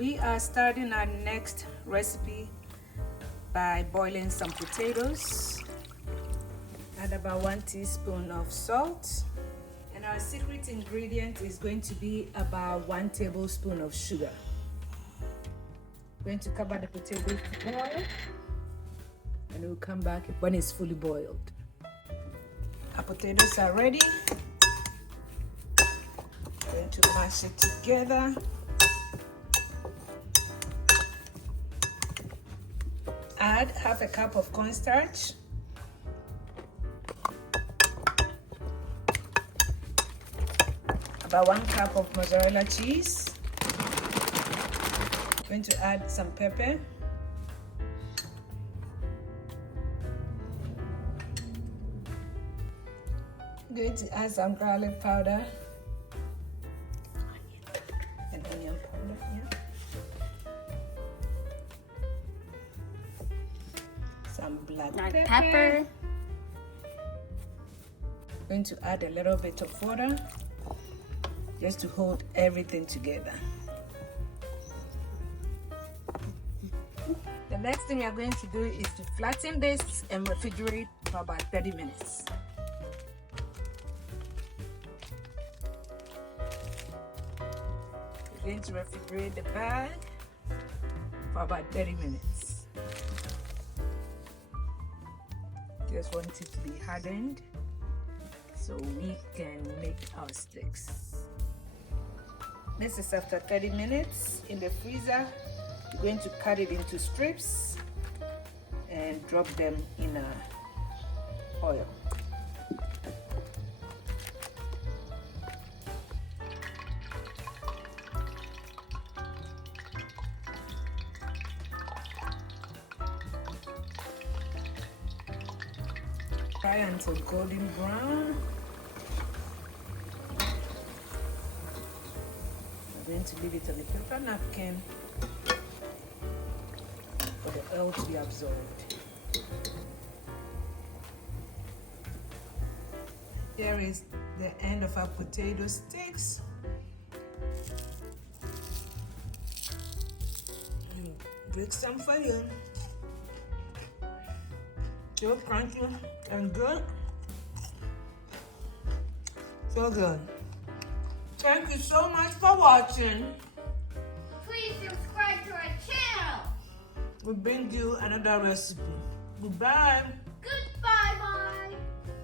We are starting our next recipe by boiling some potatoes. Add about 1 teaspoon of salt. And our secret ingredient is going to be about 1 tablespoon of sugar. Going to cover the potato to boil, and we'll come back when it's fully boiled. Our potatoes are ready. Going to mash it together. Add half a cup of cornstarch. About 1 cup of mozzarella cheese. Going to add some pepper. Going to add some garlic powder and onion powder. Some black pepper. Going to add a little bit of water just to hold everything together. The next thing we are going to do is to flatten this and refrigerate for about 30 minutes. We're going to refrigerate the bag for about 30 minutes. Just want it to be hardened so we can make our sticks. This is after 30 minutes in the freezer. We're going to cut it into strips and drop them in oil. Fry until golden brown. I'm going to leave it on a paper napkin for the oil to be absorbed. Here is the end of our potato sticks. Break some for you. So crunchy and good. So good. Thank you so much for watching. Please subscribe to our channel. We'll bring you another recipe. Goodbye.